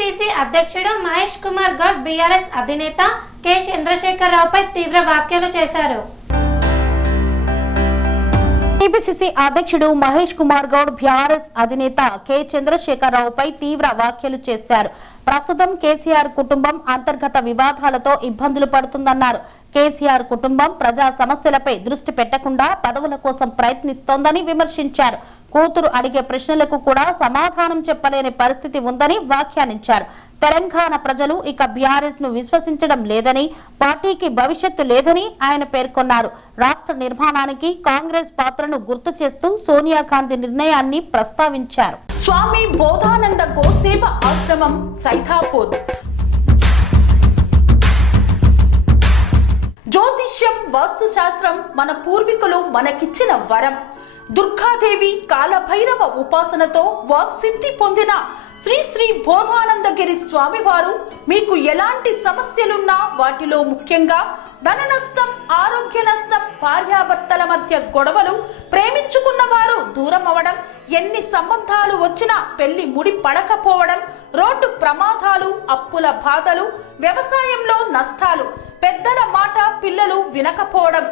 TPCC అధ్యక్షుడు Mahesh Kumar Goud BRS అధినేత K చంద్రశేఖరరావుపై తీవ్ర వ్యాఖ్యలు చేశారు. టీపీసీసీ అధ్యక్షుడు మహేష్ కుమార్ గౌడ్ బీఆర్ఎస్ అధినేత కె చంద్రశేఖరరావుపై తీవ్ర వ్యాఖ్యలు చేశారు. ప్రస్తుతం కేసీఆర్ కుటుంబం అంతర్గత వివాదాలతో ఇబ్బందులు పడుతుందన్నారు. కేసీఆర్ కుటుంబం ప్రజా సమస్యలపై దృష్టి పెట్టకుండా పదవుల కోసం ప్రయత్నిస్తోందని విమర్శించారు. కూతురు అడిగే ప్రశ్నలకు కూడా సమాధానం చెప్పలేని పరిస్థితి ఉందని వ్యాఖ్యానించారు. తెలంగాణ ప్రజలు ఇక బీఆర్ఎస్ ను విశ్వసించడం లేదని, పార్టీకి భవిష్యత్తు లేదని ఆయన పేర్కొన్నారు. రాష్ట్ర నిర్మాణానికి కాంగ్రెస్ పాత్రను గుర్తు చేస్తూ సోనియా గాంధీ నిర్ణయాన్ని ప్రస్తావించారు. స్వామి బోధానంద గోసేవ ఆశ్రమం సైథాపూర్. జ్యోతిష్యం, వాస్తు శాస్త్రం మన పూర్వీకులు మనకిచ్చిన వరం. దుర్గాదేవి, కాలభైరవ ఉపాసనతో వాక్సిద్ధి పొందిన శ్రీ శ్రీ బోధానందగిరి స్వామివారు మీకు ఎలాంటి సమస్యలున్నా, వాటిలో ముఖ్యంగా ధన నష్టం, ఆరోగ్య నష్టం, భార్యాభర్తల మధ్య గొడవలు, ప్రేమించుకున్న వారు దూరం అవడం, ఎన్ని సంబంధాలు వచ్చినా పెళ్లి ముడి పడకపోవడం, రోడ్డు ప్రమాదాలు, అప్పుల బాధలు, వ్యవసాయంలో నష్టాలు, పెద్దల మాట పిల్లలు వినకపోవడం,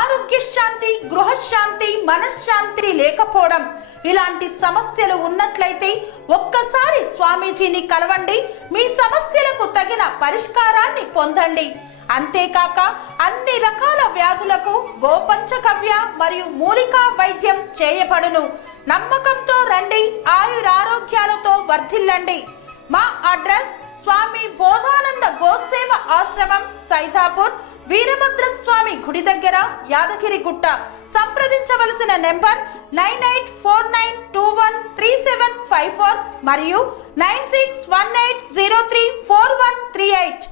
ఆరోగ్య శాంతి, గృహశాంతి, మనశ్శాంతి లేకపోవడం, ఇలాంటి సమస్యలు ఉన్నట్లయితే ఒక్కసారి స్వామీజీని కలవండి. మీ సమస్యలకు తగిన పరిష్కారాన్ని పొందండి. అంతేకాక అన్ని రకాల వ్యాధులకు గోపంచకవ్య మరియు మూలికా వైద్యం చేయబడును. నమ్మకంతో రండి, ఆయురారోగ్యాలతో వర్ధిల్లండి. మా అడ్రస్ స్వామి బోధానంద గోసేవ ఆశ్రమం సైథాపూర్, వీరభద్రస్వామి గుడి దగ్గర, యాదగిరిగుట్ట. సంప్రదించవలసిన నెంబర్ 9849213754 మరియు 9618034138.